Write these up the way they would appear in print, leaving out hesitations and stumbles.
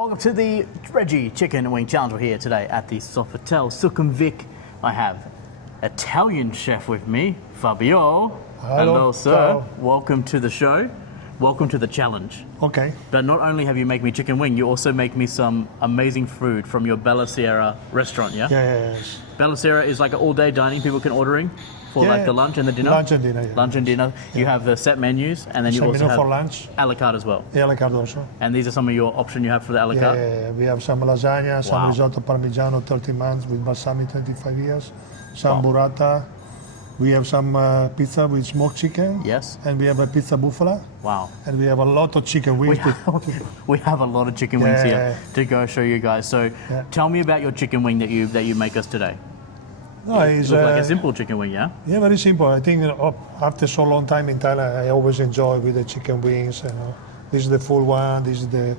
Welcome to the Redgie Chicken Wing Challenge. We're here today at the Sofitel Sukhumvit. I have Italian chef with me, Fabio. Hello, sir. ciao. Welcome to the show. Welcome to the challenge. Okay. But not only have you make me chicken wing, you also make me some amazing food from your Bella Sera restaurant, yeah? Yes. Bella Sera is like an all-day dining people can order in for like the lunch and the dinner? Lunch and dinner, yeah. Lunch and dinner. You have the set menus and then you Set also menu have for lunch. a la carte as well. Yeah, a la carte also. And these are some of your options you have for the a la carte? Yeah. We have some lasagna, some Wow. risotto parmigiano 30 months with balsamic 25 years, some burrata. We have some pizza with smoked chicken. Yes. And we have a pizza buffalo. Wow. And we have a lot of chicken wings. We have a lot of chicken wings here Yeah. to go show you guys. So tell me about your chicken wing that you make us today. No, It it's looks like a simple chicken wing, yeah? yeah, very simple. I think after so long time in Thailand, I always enjoy with the chicken wings. This is the full one. This is the.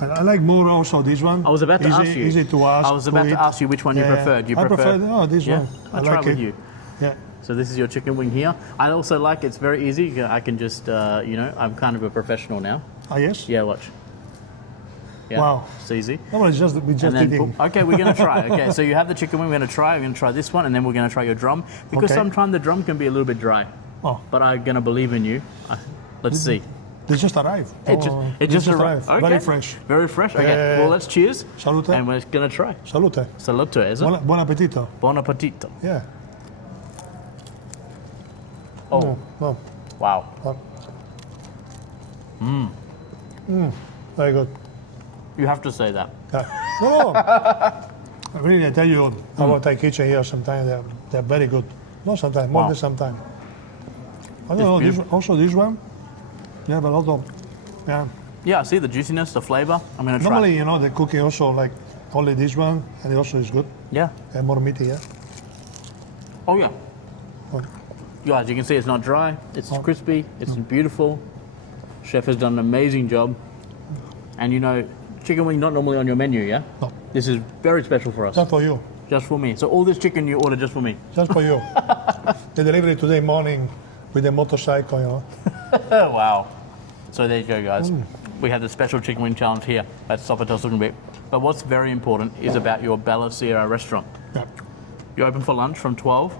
I like more also this one. I was about to ask you. Easy to ask. I was about to ask you which one you preferred. You I prefer prefer this one. I'll I try like with it. you. Yeah. So this is your chicken wing here. I also like it's very easy. I can just I'm kind of a professional now. Ah yes. Yeah, watch. Yeah, Wow. it's easy. No, but we just And then, eating. okay, we're gonna try. Okay, so you have the chicken wing. We're gonna try. We're gonna try this one, and then we're gonna try your drum because Okay. sometimes the drum can be a little bit dry. Oh, But I'm gonna believe in you. Let's see. they just arrived. It just arrived. Okay. Very fresh. Very fresh. Okay. Yeah. Well, let's cheers. Salute. And we're gonna try. Salute. Salute, is it? Buon appetito. Buon appetito. Yeah. Oh, Oh. wow. Very good. You have to say that. No. Really, I tell you, our Thai kitchen here sometimes they're very good. Not sometimes, more Wow. than sometimes. I don't know. Also this one, you have a lot of. Yeah. Yeah, I see the juiciness, the flavor. I'm gonna try. Normally, the cooking also like only this one, and it also is good. Yeah. And more meaty, yeah. Oh yeah. Oh. Yeah, as you can see, it's not dry. It's crispy. It's beautiful. Chef has done an amazing job. And chicken wing not normally on your menu, yeah? No. This is very special for us. Just for you. Just for me. So all this chicken you order just for me. Just for you. The delivery today morning with the motorcycle, Oh wow. So there you go, guys. We have the special chicken wing challenge here at Sofitel Sukhumvit. But what's very important is about your Bella Sera restaurant. Yeah. You're open for lunch from 12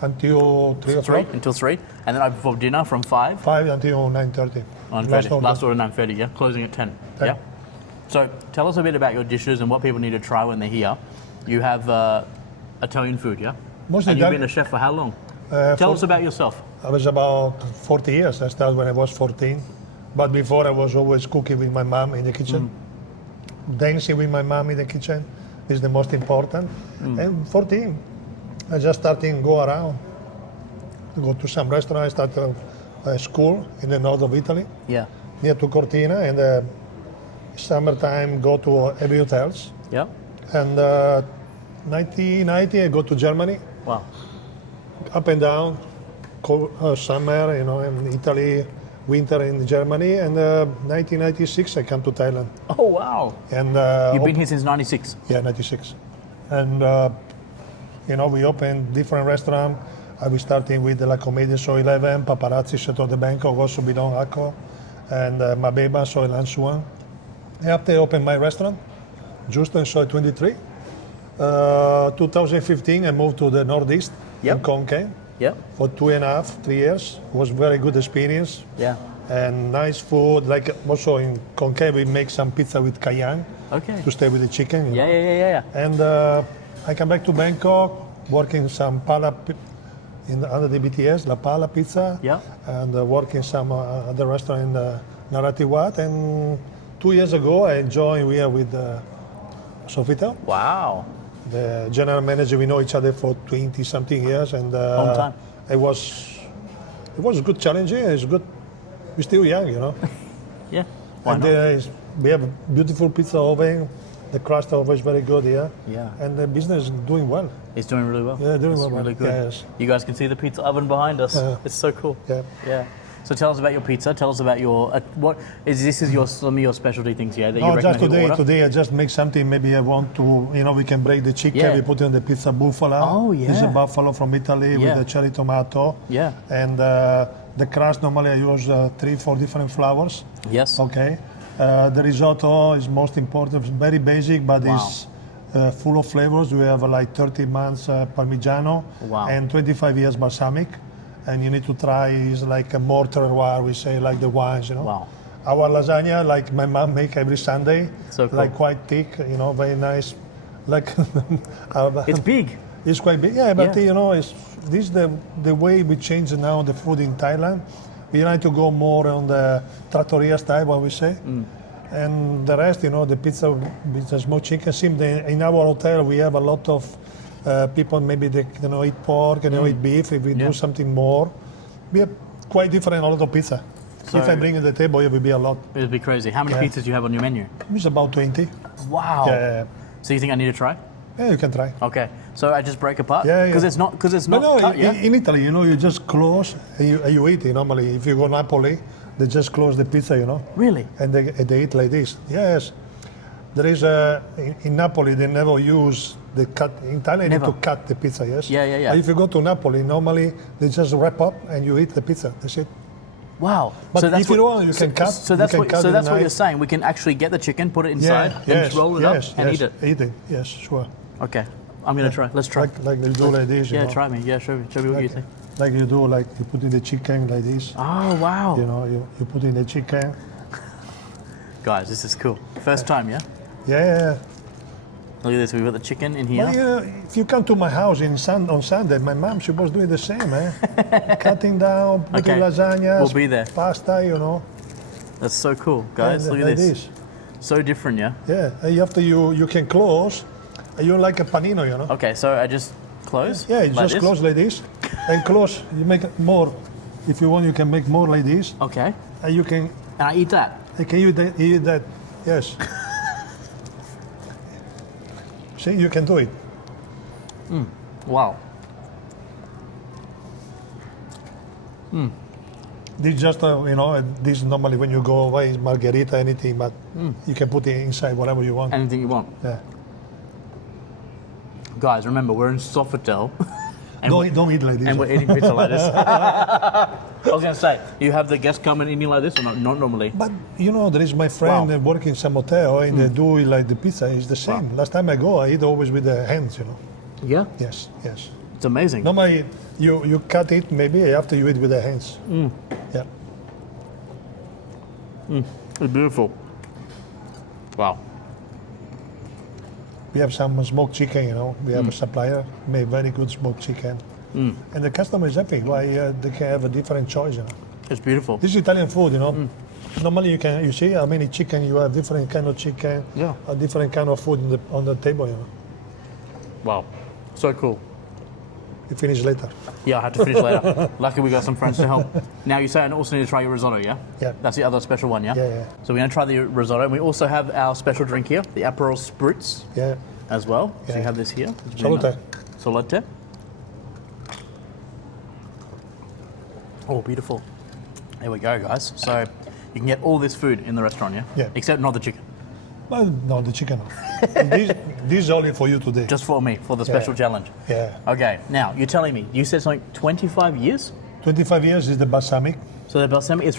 Until 3 o'clock. until 3, and then open for dinner from 5. 5 until 9:30. 9:30. Last order 9:30, yeah? Closing at 10. 10. Yeah? So tell us a bit about your dishes and what people need to try when they're here. You have Italian food, yeah? Mostly And you've Italian. been a chef for how long? Tell us about yourself. I was about 40 years. I started when I was 14. But before I was always cooking with my mom in the kitchen. Dancing with my mom in the kitchen is the most important. And 14, I just started go around. Go to some restaurant. I started a school in the north of Italy, Yeah. near to Cortina. And summertime, go to heavy hotels. Yeah? And 1990, I go to Germany. Wow. Up and down, cold, summer, in Italy, winter in Germany, and 1996 I come to Thailand. Oh, wow. And You've been here since 96. yeah, 96, and we opened different restaurants. I was starting with La Commedia So 11, Paparazzi Sofitel Bangkok also belong Accor, and Mabeba So Lansuan. After I opened my restaurant, Justo in Soy 23. 2015 I moved to the Northeast in Khon Kaen. Yep. For 2.5, 3 years. It was very good experience Yeah. and nice food. Like also in Khon Kaen, we make some pizza with cayenne Okay. to stay with the chicken. Yeah. And I come back to Bangkok, working some Pala under the BTS, La Pala Pizza. Yeah. And working some other restaurant in Narati Wat. And 2 years ago, I joined here with Sofitel. Wow. The general manager, we know each other for 20 something years, and Long time. it was good challenging. It's good. We're still young, Yeah. Why and not? we have a beautiful pizza oven. The crust oven is very good here. Yeah. And the business is doing well. It's doing really well. Yeah, doing It's well. really good. Yes. You guys can see the pizza oven behind us. It's so cool. Yeah. Yeah. So tell us about your pizza. Tell us about your this is some of your specialty things, yeah, that you No, recommend just people order? today I just make something. Maybe I want to, we can break the chicken. Yeah. We put in the pizza buffalo. Oh, yeah. This is a buffalo from Italy Yeah. with the cherry tomato. Yeah. And the crust normally I use 3-4 different flours. Yes. Okay. The risotto is most important. It's very basic, but Wow. it's full of flavors. We have like 30 months Parmigiano Wow. and 25 years balsamic. And you need to try, it's like a more terroir, we say, like the wines, you know. Wow. Our lasagna, like my mom make every Sunday, So cool. like quite thick, you know, very nice. Like It's big. it's quite big, yeah. But Yeah. you know, this is the way we change now the food in Thailand. We like to go more on the trattoria style, what we say, and the rest, you know, the pizza with the smoked chicken. In our hotel, we have a lot of people. Maybe they eat pork and they eat beef. If we Yeah. do something more, we have quite different a lot of pizza. So- if I bring in the table, it will be a lot. It'd be crazy. How many Yeah. pizzas do you have on your menu? It's about 20. Wow. Yeah, So you think I need to try? yeah, you can try. Okay. So I just break apart? Yeah, yeah. Because it's not But no, cut, yeah? in Italy, you know, you just close and you eat it normally. If you go Napoli, they just close the pizza, you know, Really? and they eat like this. Yes, there is in Napoli they never use the cut. In Thailand, you need Never. to cut the pizza. Yes. Yeah, yeah, yeah. But if you go to Napoli, normally they just wrap up and you eat the pizza. That's it. Wow. But if you want, you so- can cut. So You that's can what. cut So with a that's what you're knife. saying. We can actually get the chicken, put it inside, and yes, just roll it yes, up and yes, eat it. Eat it. Yes, sure. Okay. I'm gonna try. Let's try. Like you do like this. You Yeah, know? try me. Yeah, show me what you think. Like you do, like you put in the chicken like this. Oh wow. You know, you put in the chicken. Guys, this is cool. First time, yeah? Yeah. Look at this. We've got the chicken in here. Well, if you come to my house on Sunday, my mom, she was doing the same, eh? Cutting down, putting Okay. lasagnas, We'll be there. pasta, you know. That's so cool, guys. And Look at like this. So different, yeah? Yeah, and after you can close, and you like a panino, you know. Okay, so I just close? Yeah, you like just this? close like this, and close. You make it more. If you want, you can make more like this, Okay. and you can. And I eat that. Can you eat that? Yes. See, you can do it. Wow. This just, you know, this normally when you go away is margherita, anything, but you can put it inside whatever you want. Anything you want. Yeah. Guys, remember, we're in Sofitel. and Don't eat like this. and we're eating pizza like this. I was going to say, you have the guests come and eating like this or not normally? But you know, there is my friend Wow. working in some hotel and they do it like the pizza is the same. Wow. Last time I go, I eat always with the hands, you know. Yeah. Yes. It's amazing. Normally, you cut it maybe after you eat with the hands. Yeah. It's beautiful. Wow. We have some smoked chicken, you know. We have a supplier made very good smoked chicken. And the customer is happy. Why they can have a different choice, you know. It's beautiful. This is Italian food, you know. Normally you see how many chicken you have, different kind of chicken, Yeah. a different kind of food on the table, you know. Wow. So cool. You finish later. Yeah, I had to finish later. Lucky we got some friends to help. Now you say I also need to try your risotto, yeah? Yeah. That's the other special one, yeah? Yeah. So we're going to try the risotto. And we also have our special drink here, the Aperol Spritz Yeah. as well. So you Yeah. have this here. It's very Salute. nice. Salute. Oh, beautiful. There we go, guys. So you can get all this food in the restaurant, yeah? Yeah. Except not the chicken. Well, no, the chicken. this is only for you today. Just for me, for the special challenge. Yeah. Okay, now you're telling me, you said something 25 years? 25 years is the balsamic. So the balsamic is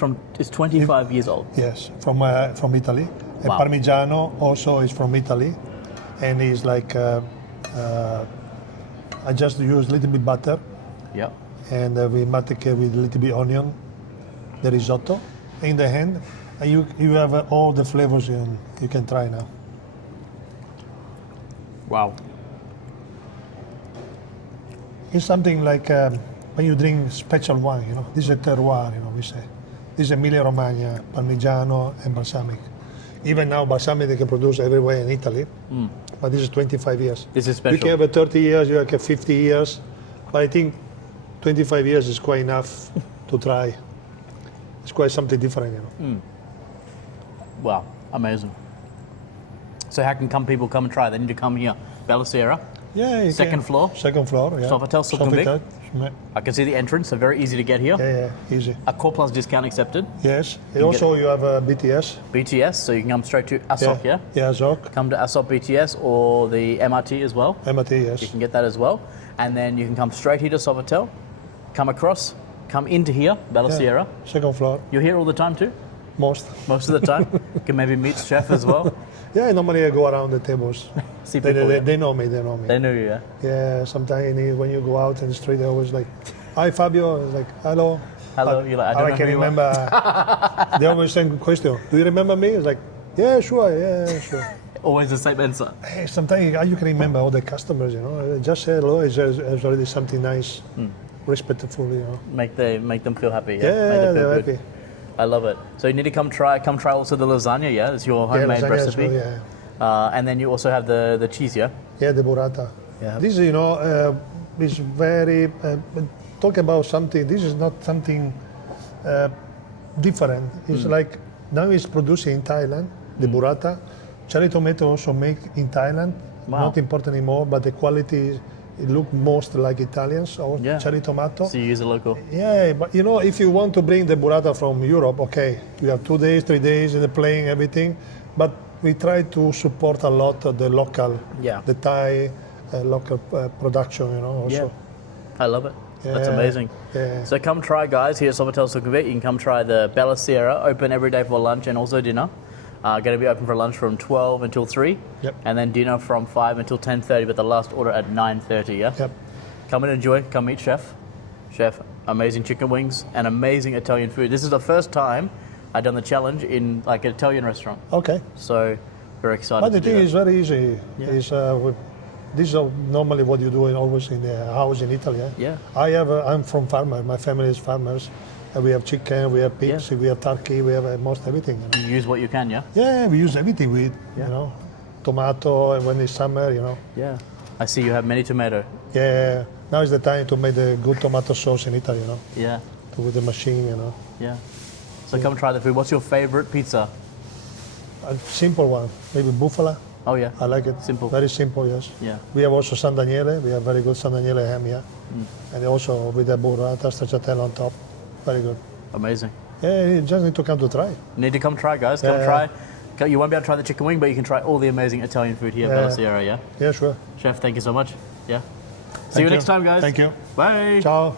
25 years old. Yes, from Italy. And Wow. Parmigiano also is from Italy, and it's like I just use a little bit butter, Yep. and we make it with a little bit onion, the risotto in the hand, and you have all the flavors you can try now. Wow. It's something like when you drink special wine, you know. This is a terroir, you know, we say. This is Emilia Romagna, Parmigiano, and balsamic. Even now, balsamic they can produce everywhere in Italy, but this is 25 years. This is You special. can have a 30 years, you have 50 years, but I think 25 years is quite enough to try. It's quite something different, you know. Wow, amazing. So how can people come and try? They need to come here. Bellisera. Yeah, you Second can. floor? Second floor, yeah. Sofitel Sukhumvit? Sofitel, I can see the entrance, so very easy to get here. yeah, easy. Accor plus discount accepted. Yes. You Also, you have BTS. BTS, so you can come straight to Assop, yeah? Yeah, Zok. Come to Assop BTS or the MRT as well. MRT, yes. You can get that as well. And then you can come straight here to Sofitel, come across, come into here, Bella Yeah. Sera. Second floor. You're here all the time too? Most. most of the time? Can maybe meet chef as well? Yeah, normally I go around the tables. See They, people. they, yeah. they know me. They know me. They know you, yeah? Yeah, sometimes when you go out in the street, they're always like, "Hi, Fabio." It's like, "Hello." Hello, you're like, I don't know can who you are. remember. They always send question. Do you remember me? It's like, yeah, sure. Always the same answer. Hey, sometimes you can remember all the customers. Just say hello is already something nice, respectful. Make them feel happy. Yeah, Yeah, Make them feel they're good. happy. I love it. So you need to come try also the lasagna, yeah? It's your Yeah, homemade lasagna as recipe. well, yeah. And then you also have the cheese, yeah? Yeah, the burrata. Yeah. This, is very, talk about something, this is not something different. It's like, now it's produced in Thailand, the burrata. Cherry tomato also make in Thailand, Wow. not important anymore, but the quality, it look most like Italians or Yeah. cherry tomato. So you use a local. Yeah, but if you want to bring the burrata from Europe, okay, you have 2 days, 3 days in the plane, everything, but we try to support a lot of the local, Yeah. the Thai local production, also. Yeah. I love it. That's Yeah, amazing. yeah. So come try, guys, here at Sofitel Sukhumvit. You can come try the Bella Sera, open every day for lunch and also dinner. Going to be open for lunch from 12 until 3. Yep. And then dinner from 5 until 10:30, but the last order at 9:30, yeah? Yep. Come and enjoy. Come meet Chef. Chef, amazing chicken wings and amazing Italian food. This is the first time I've done the challenge in like an Italian restaurant. Okay. So very excited But the to do thing that. is very easy. Yeah. This is normally what you do always in the house in Italy. Yeah. I'm from farmer. My family is farmers. We have chicken, we have pigs, Yeah. we have turkey, we have most everything. You use what you can, yeah? Yeah, we use everything. Yeah. Tomato, and when it's summer, Yeah. I see you have many tomato. Yeah, now is the time to make the good tomato sauce in Italy, Yeah. with the machine, Yeah. So come try the food. What's your favorite pizza? A simple one, maybe buffalo. Oh yeah. I like it. Simple. Very simple, yes. Yeah. We have also San Daniele. We have very good San Daniele ham here. And also with the burrata, stracciatella on top. Very good. Amazing. Yeah, you just need to come to try. Need to come try, guys. Come Yeah. try. You won't be able to try the chicken wing, but you can try all the amazing Italian food here at Yeah. Bellisera, yeah? Yeah, sure. Chef, thank you so much. Yeah. See Thank you next time, guys. Thank you. Bye. Ciao.